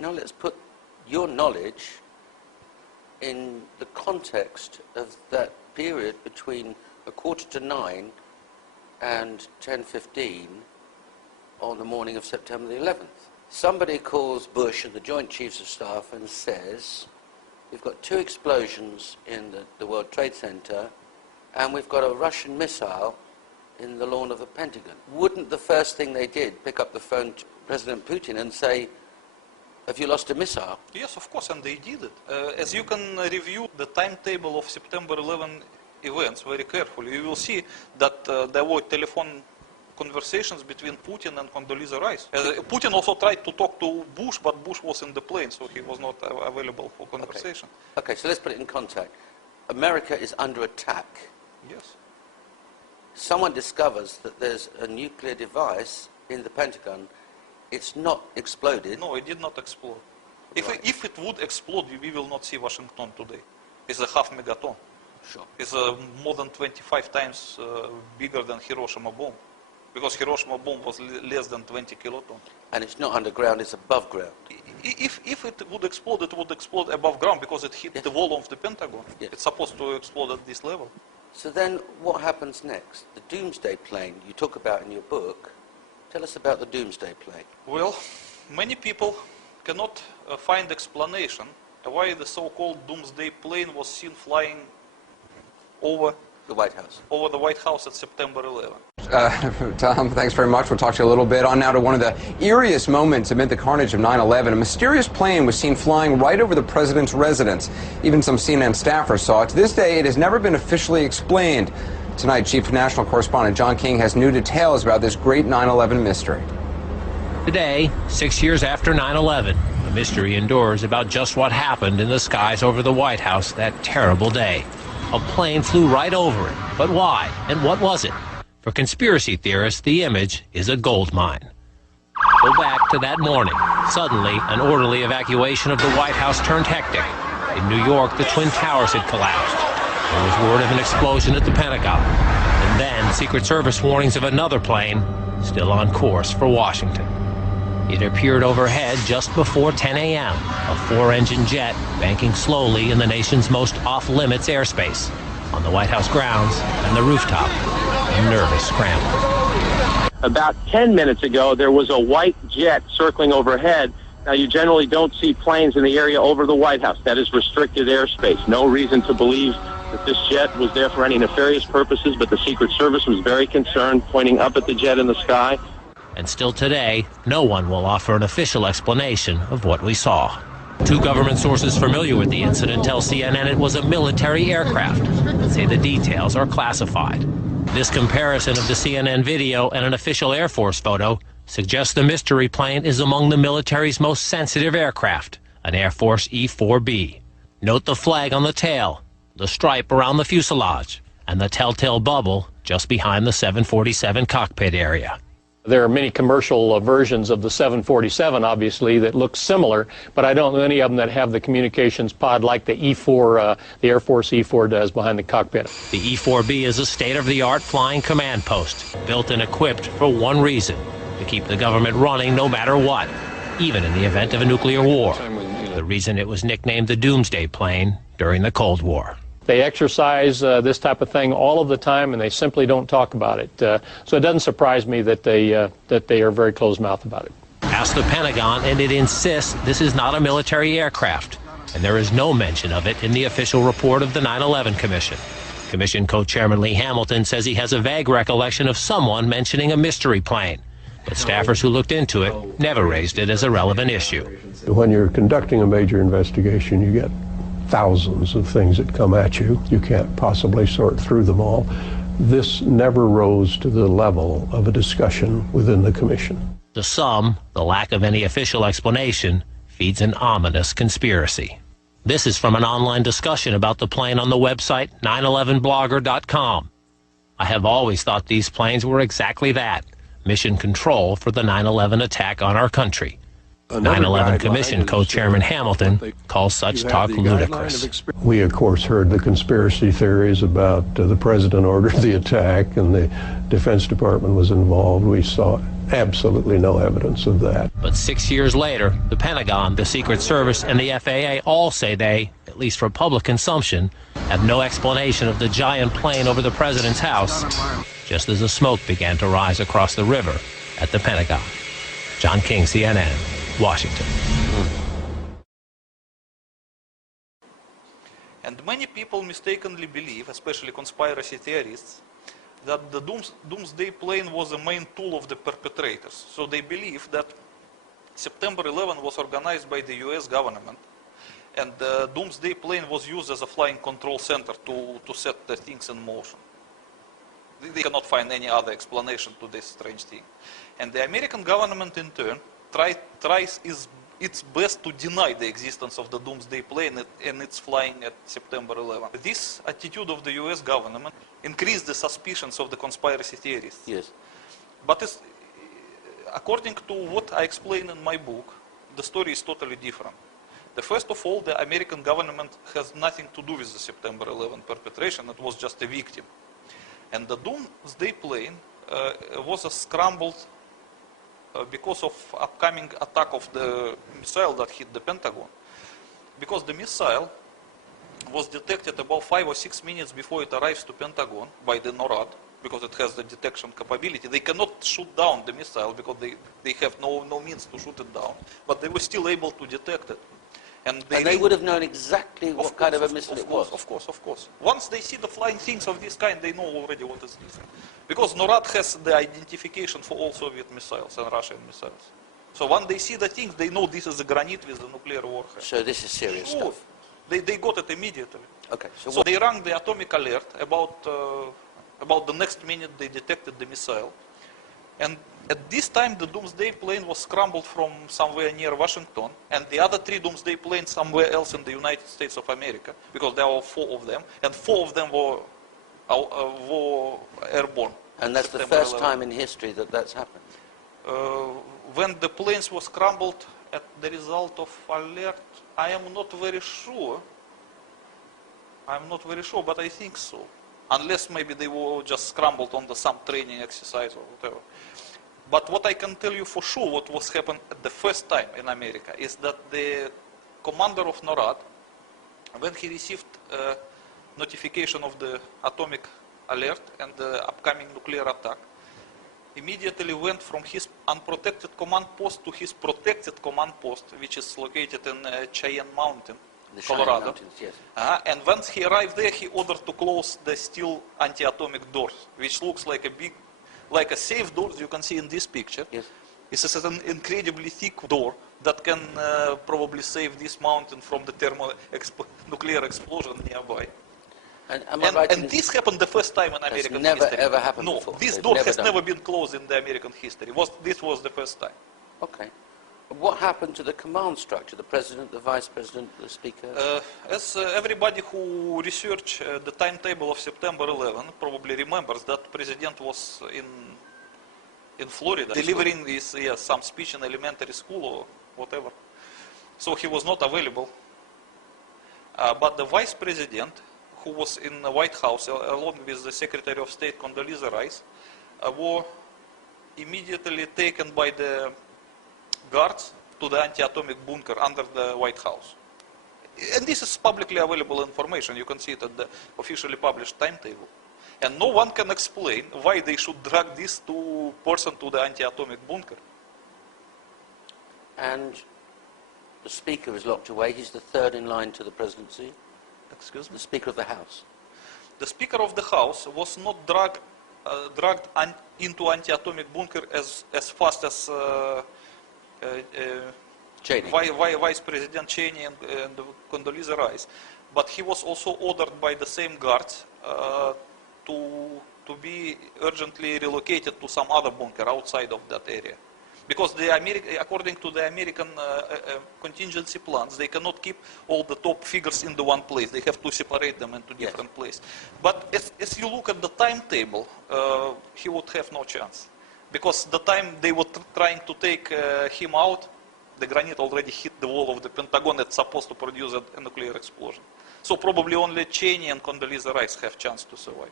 Now let's put your knowledge in the context of that period between 9:15 and 10:15 on the morning of September the 11th. Somebody calls Bush and the Joint Chiefs of Staff and says, we've got 2 explosions in the World Trade Center and we've got a Russian missile in the lawn of the Pentagon. Wouldn't the first thing they did pick up the phone to President Putin and say, have you lost a missile? Yes, of course, and they did it. As you can review the timetable of September 11 events very carefully, you will see that there were telephone conversations between Putin and Condoleezza Rice. Putin also tried to talk to Bush, but Bush was in the plane, so he was not available for conversation. Okay, so let's put it in context. America is under attack. Yes. Someone discovers that there's a nuclear device in the Pentagon. It's not exploded. No, it did not explode. Right. If it would explode, we will not see Washington today. It's a half megaton. Sure. It's more than 25 times bigger than Hiroshima bomb. Because Hiroshima bomb was less than 20 kilotons. And it's not underground, it's above ground. If it would explode above ground because it hit the wall of the Pentagon. Yes. It's supposed to explode at this level. So then what happens next? The Doomsday plane you talk about in your book. Tell us about the Doomsday plane. Well, many people cannot find explanation why the so-called Doomsday plane was seen flying over the White House. Over the White House at September 11. Tom, thanks very much. We'll talk to you a little bit. On now to one of the eeriest moments amid the carnage of 9/11. A mysterious plane was seen flying right over the president's residence. Even some CNN staffers saw it. To this day, it has never been officially explained. Tonight, Chief National Correspondent John King has new details about this great 9/11 mystery. Today, 6 years after 9/11, a mystery endures about just what happened in the skies over the White House that terrible day. A plane flew right over it. But why? And what was it? For conspiracy theorists, the image is a gold mine. Go back to that morning. Suddenly, an orderly evacuation of the White House turned hectic. In New York, the Twin Towers had collapsed. There was word of an explosion at the Pentagon. And then Secret Service warnings of another plane still on course for Washington. It appeared overhead just before 10 a.m., a 4-engine jet banking slowly in the nation's most off-limits airspace, on the White House grounds and the rooftop, a nervous scramble. About 10 minutes ago, there was a white jet circling overhead. Now, you generally don't see planes in the area over the White House. That is restricted airspace. No reason to believe that this jet was there for any nefarious purposes, but the Secret Service was very concerned, pointing up at the jet in the sky. And still today, no one will offer an official explanation of what we saw. 2 government sources familiar with the incident tell CNN it was a military aircraft, but say the details are classified. This comparison of the CNN video and an official Air Force photo suggests the mystery plane is among the military's most sensitive aircraft, an Air Force E-4B. Note the flag on the tail, the stripe around the fuselage, and the telltale bubble just behind the 747 cockpit area. There are many commercial versions of the 747, obviously, that look similar, but I don't know any of them that have the communications pod like the E-4, the Air Force E-4 does behind the cockpit. The E-4B is a state-of-the-art flying command post, built and equipped for one reason: to keep the government running no matter what, even in the event of a nuclear war. The reason it was nicknamed the Doomsday Plane during the Cold War. They exercise this type of thing all of the time, and they simply don't talk about it. So it doesn't surprise me that they are very closed-mouthed about it. Ask the Pentagon, and it insists this is not a military aircraft, and there is no mention of it in the official report of the 9/11 Commission. Commission co-chairman Lee Hamilton says he has a vague recollection of someone mentioning a mystery plane, but staffers who looked into it never raised it as a relevant issue. When you're conducting a major investigation, you get thousands of things that come at you. You can't possibly sort through them all. This never rose to the level of a discussion within the commission. To some, the lack of any official explanation feeds an ominous conspiracy. This is from an online discussion about the plane on the website 911blogger.com. I have always thought these planes were exactly that, mission control for the 9/11 attack on our country. 9/11 Commission co-chairman Hamilton calls such talk ludicrous. We, of course, heard the conspiracy theories about the president ordered the attack and the Defense Department was involved. We saw absolutely no evidence of that. But 6 years later, the Pentagon, the Secret Service, and the FAA all say they, at least for public consumption, have no explanation of the giant plane over the president's house, just as the smoke began to rise across the river at the Pentagon. John King, CNN, Washington. And many people mistakenly believe, especially conspiracy theorists, that the doomsday plane was the main tool of the perpetrators. So they believe that September 11 was organized by the US government, and the doomsday plane was used as a flying control center to set the things in motion. They cannot find any other explanation to this strange thing. And the American government, in turn, tries its best to deny the existence of the doomsday plane and its flying at September 11. This attitude of the US government increased the suspicions of the conspiracy theorists. Yes. But according to what I explain in my book, the story is totally different. First of all, the American government has nothing to do with the September 11 perpetration. It was just a victim. And the doomsday plane was scrambled because of upcoming attack of the missile that hit the Pentagon. Because the missile was detected about 5 or 6 minutes before it arrives to Pentagon by the NORAD, because it has the detection capability. They cannot shoot down the missile because they have no means to shoot it down, but they were still able to detect it. And they would have known exactly what kind of a missile it was. Of course. Once they see the flying things of this kind, they know already what is this. Because NORAD has the identification for all Soviet missiles and Russian missiles. So when they see the things, they know this is a granite with a nuclear warhead. So this is serious stuff. They got it immediately. Okay. So they rang the atomic alert about the next minute they detected the missile. And at this time, the doomsday plane was scrambled from somewhere near Washington, and the other 3 doomsday planes somewhere else in the United States of America, because there were 4 of them, and 4 of them were airborne. And that's the first time in history that that's happened. When the planes were scrambled at the result of alert, I am not very sure. But I think so. Unless maybe they were just scrambled on some training exercise or whatever. But what I can tell you for sure, what was happened at the first time in America, is that the commander of NORAD, when he received notification of the atomic alert and the upcoming nuclear attack, immediately went from his unprotected command post to his protected command post, which is located in Cheyenne Mountain, Colorado. Mountains, yes. And once he arrived there, he ordered to close the steel anti-atomic doors, which looks like a safe door, as you can see in this picture. Yes. It's an incredibly thick door that can probably save this mountain from the nuclear explosion nearby. And this happened the first time in American history. Never ever happened before. No, this door has never been closed in the American history. This was the first time. Okay. What happened to the command structure? The president, the vice president, the speaker? As everybody who researched the timetable of September 11 probably remembers, that president was in Florida delivering some speech in elementary school or whatever. So he was not available. But the vice president, who was in the White House along with the Secretary of State Condoleezza Rice, were immediately taken by the guards to the anti-atomic bunker under the White House. And this is publicly available information. You can see it at the officially published timetable. And no one can explain why they should drag this person to the anti-atomic bunker. And the speaker is locked away. He's the third in line to the presidency. Excuse me? The Speaker of the House. The Speaker of the House was not dragged into anti-atomic bunker as fast as Vice President Cheney and Condoleezza Rice, but he was also ordered by the same guards to be urgently relocated to some other bunker outside of that area. Because according to the American contingency plans, they cannot keep all the top figures into one place. They have to separate them into different places. But as you look at the timetable, he would have no chance. Because the time they were trying to take him out, the granite already hit the wall of the Pentagon. It's supposed to produce a nuclear explosion. So probably only Cheney and Condoleezza Rice have chance to survive.